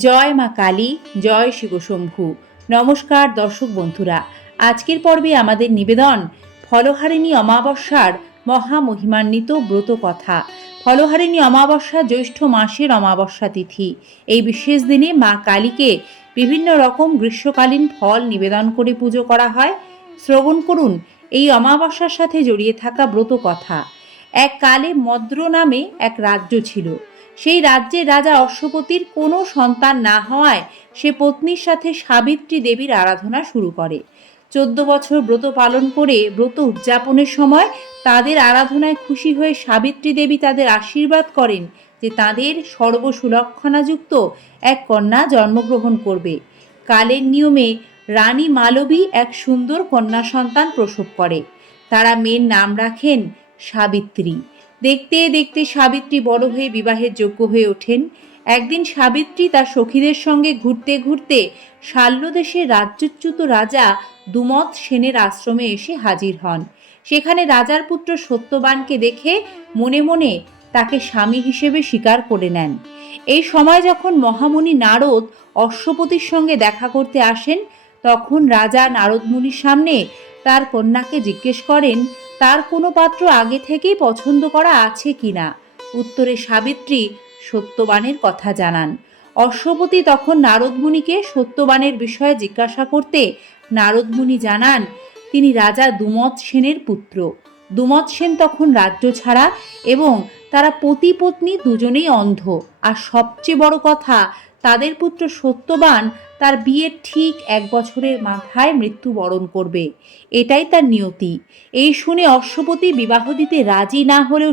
জয় মা কালী, জয় শিবশম্ভু। নমস্কার দর্শক বন্ধুরা, আজকের পর্বে আমাদের নিবেদন ফলহারিণী অমাবস্যার মহামহিমান্বিত ব্রত কথা। ফলহারিণী অমাবস্যা জ্যৈষ্ঠ মাসের অমাবস্যা তিথি। এই বিশেষ দিনে মা কালীকে বিভিন্ন রকম গ্রীষ্মকালীন ফল নিবেদন করে পুজো করা হয়। শ্রবণ করুন এই অমাবস্যার সাথে জড়িয়ে থাকা ব্রত কথা। এক কালে মদ্র নামে এক রাজ্য ছিল। সেই রাজ্যের রাজা অশ্বপতির কোনো সন্তান না হওয়ায় সে পত্নীর সাথে সাবিত্রী দেবীর আরাধনা শুরু করে। 14 বছর ব্রত পালন করে ব্রত উদযাপনের সময় তাদের আরাধনায় খুশি হয়ে সাবিত্রী দেবী তাদের আশীর্বাদ করেন যে তাদের সর্বসুলক্ষণাযুক্ত এক কন্যা জন্মগ্রহণ করবে। কালের নিয়মে রানী মালবী এক সুন্দর কন্যা সন্তান প্রসব করে। তারা মেয়ের নাম রাখেন সাবিত্রী। দেখতে দেখতে সাবিত্রী বড় হয়ে বিবাহের যোগ্য হয়ে ওঠেন। একদিন সাবিত্রী তার সখীদের সঙ্গে ঘুরতে ঘুরতে শাল্যদেশের রাজ্যচ্যুত রাজা দুমত সেনের আশ্রমে এসে হাজির হন। সেখানে রাজার পুত্র সত্যবানকে দেখে মনে মনে তাকে স্বামী হিসেবে স্বীকার করে নেন। এই সময় যখন মহামুনি নারদ অশ্বপতির সঙ্গে দেখা করতে আসেন, তখন রাজা নারদমুনির সামনে তার কন্যাকে জিজ্ঞেস করেন তার কোনো পাত্র আগে থেকেই পছন্দ করা আছে কিনা। উত্তরে সাবিত্রী সত্যবানের কথা জানান। অশ্বপতি তখন নারদমুনিকে সত্যবানের বিষয়ে জিজ্ঞাসা করতে নারদমুনি জানান তিনি রাজা দুমত সেনের পুত্র। দুমত সেন তখন রাজ্য ছাড়া এবং তারা পতি পত্নী দুজনেই অন্ধ। আর সবচেয়ে বড় কথা, তাদের পুত্র সত্যবান তার বিয়ের ঠিক 1 বছরের মাথায় মৃত্যুবরণ করবে। এটাই তার নিয়তি। এই শুনে অশ্বপতি বিবাহ দিতে রাজি না হলেও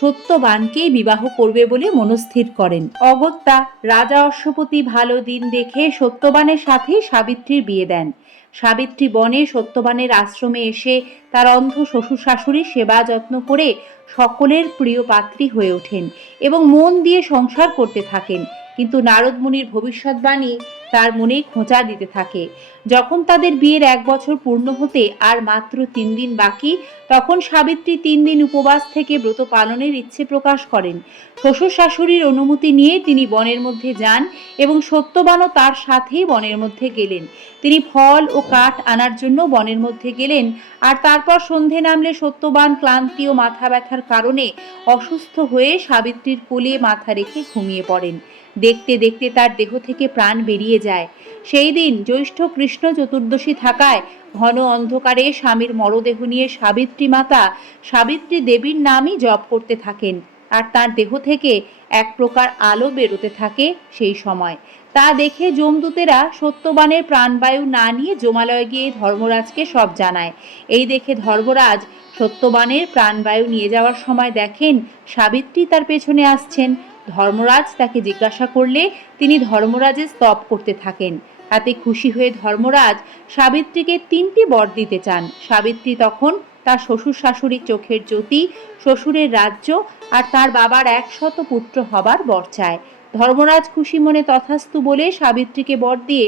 সত্যবানকেই বিবাহ করবে বলে মনস্থির করেন। অগত্যা রাজা অশ্বপতি ভালো দিন দেখে সত্যবানের সাথেই সাবিত্রীর বিয়ে দেন। সাবিত্রী বনে সত্যবানের আশ্রমে এসে তার অন্ধ শ্বশুর শাশুড়ির সেবা যত্ন করে সকলের প্রিয় পাত্রী হয়ে ওঠেন এবং মন দিয়ে সংসার করতে থাকেন। কিন্তু নারদ মুনির ভবিষ্যৎবাণী তার মনে খোঁচা দিতে থাকে। যখন তাদের বিয়ের 1 বছর পূর্ণ হতে আর মাত্র 3 দিন বাকি, তখন সাবিত্রী 3 দিন উপবাস থেকে ব্রত পালনের ইচ্ছে প্রকাশ করেন। শ্বশুর শাশুড়ির অনুমতি নিয়ে তিনি বনের মধ্যে যান এবং সত্যবানও তার সাথেই বনের মধ্যে গেলেন। তিনি ফল ও কাঠ আনার জন্য বনের মধ্যে গেলেন। আর তারপর সন্ধে নামলে সত্যবান ক্লান্তি ও মাথা ব্যথার কারণে অসুস্থ হয়ে সাবিত্রীর কোলে মাথা রেখে ঘুমিয়ে পড়েন। দেখতে দেখতে তার দেহ থেকে প্রাণ বেরিয়ে যায়। সেই দিন জ্যৈষ্ঠ কৃষ্ণ চতুর্দশী থাকায় ঘন অন্ধকারে স্বামীর মরদেহ নিয়ে সাবিত্রী মাতা সাবিত্রী দেবীর নামই জপ করতে থাকেন। আর তার দেহ থেকে এক প্রকার আলো বেরোতে থাকে। সেই সময় তা দেখে যমদূতেরা সত্যবানের প্রাণবায়ু না নিয়ে যমালয়ে গিয়ে ধর্মরাজকে সব জানায়। এই দেখে ধর্মরাজ সত্যবানের প্রাণবায়ু নিয়ে যাওয়ার সময় দেখেন সাবিত্রী তার পেছনে আসছেন। ধর্মরাজ তাকে জিজ্ঞাসা করলে তিনি ধর্মরাজের স্তব করতে থাকেন। তাতে খুশি হয়ে ধর্মরাজ সাবিত্রীকে 3টি বর দিতে চান। সাবিত্রী তখন তার শ্বশুর শাশুড়ির চোখের জ্যোতি, শ্বশুরের রাজ্য আর তার বাবার 100 পুত্র হবার বর চায়। ধর্মরাজ খুশি মনে তথাস্তু বলে সাবিত্রীকে বর দিয়ে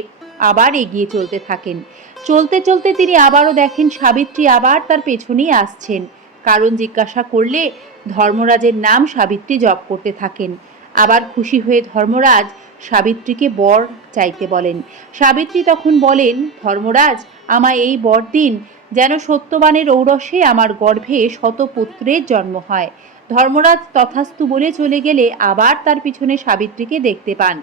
আবার এগিয়ে চলতে থাকেন। চলতে চলতে তিনি আবারও দেখেন সাবিত্রী আবার তার পেছনেই আসছেন। কারণ জিজ্ঞাসা করলে ধর্মরাজের নাম সাবিত্রী জপ করতে থাকেন। আবার খুশি হয়ে ধর্মরাজ সাবিত্রীকে বর চাইতে বলেন। সাবিত্রী তখন বলেন, ধর্মরাজ আমায় এই বর দিন যেন সত্যবানের ঔরসে আমার গর্ভে 100 পুত্রের জন্ম হয়। ধর্মরাজ তথাস্তু বলে চলে গেলে আবার তার পিছনে সাবিত্রীকে দেখতে পান।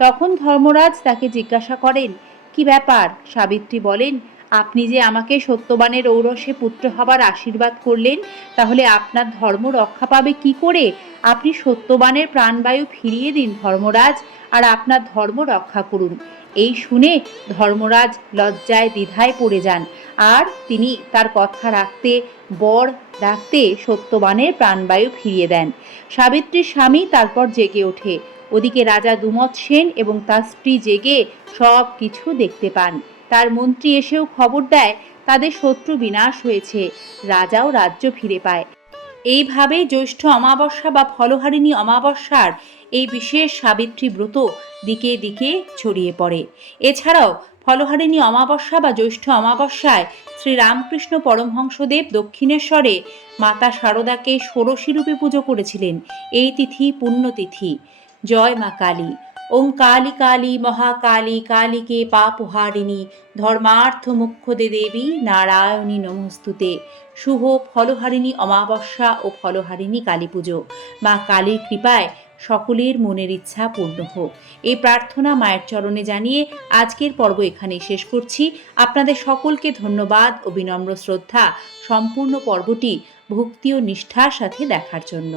তখন ধর্মরাজ তাকে জিজ্ঞাসা করেন, কি ব্যাপার? সাবিত্রী বলেন, আপনি যে আমাকে সত্যবানের ঔরসে পুত্র হবার আশীর্বাদ করলেন, তাহলে আপনার ধর্ম রক্ষা পাবে কি করে? আপনি সত্যবানের প্রাণবায়ু ফিরিয়ে দিন ধর্মরাজ, আর আপনার ধর্ম রক্ষা করুন। এই শুনে ধর্মরাজ লজ্জায় দ্বিধায় পড়ে যান। আর তিনি তার কথা রাখতে বর ডাকতে সত্যবানের প্রাণবায়ু ফিরিয়ে দেন। সাবিত্রীর স্বামী তারপর জেগে ওঠে। ওদিকে রাজা দুমত সেন এবং তার স্ত্রী জেগে সব কিছু দেখতে পান। তার মন্ত্রী এসেও খবর দেয় তাদের শত্রু বিনাশ হয়েছে। রাজাও রাজ্য ফিরে পায়। এইভাবেই জ্যৈষ্ঠ অমাবস্যা বা ফলহারিণী অমাবস্যার এই বিশেষ সাবিত্রী ব্রত দিকে দিকে ছড়িয়ে পড়ে। এছাড়াও ফলহারিণী অমাবস্যা বা জ্যৈষ্ঠ অমাবস্যায় শ্রীরামকৃষ্ণ পরমহংসদেব দক্ষিণেশ্বরে মাতা শারদাকে ষোড়শী রূপে পুজো করেছিলেন। এই তিথি পুণ্যতিথি। জয় মা কালী। ওং কালী কালী মহাকালী কালীকে পাপহারিণী ধর্মার্থ মোক্ষদে দেবী নারায়ণী নমস্তুতে। শুভ ফলহারিণী অমাবস্যা ও ফলহারিণী কালী পুজো। মা কালীর কৃপায় সকলের মনের ইচ্ছা পূর্ণ হোক, এই প্রার্থনা মায়ের চরণে জানিয়ে আজকের পর্ব এখানেই শেষ করছি। আপনাদের সকলকে ধন্যবাদ ও বিনম্র শ্রদ্ধা সম্পূর্ণ পর্বটি ভক্তি ও নিষ্ঠার সাথে দেখার জন্য।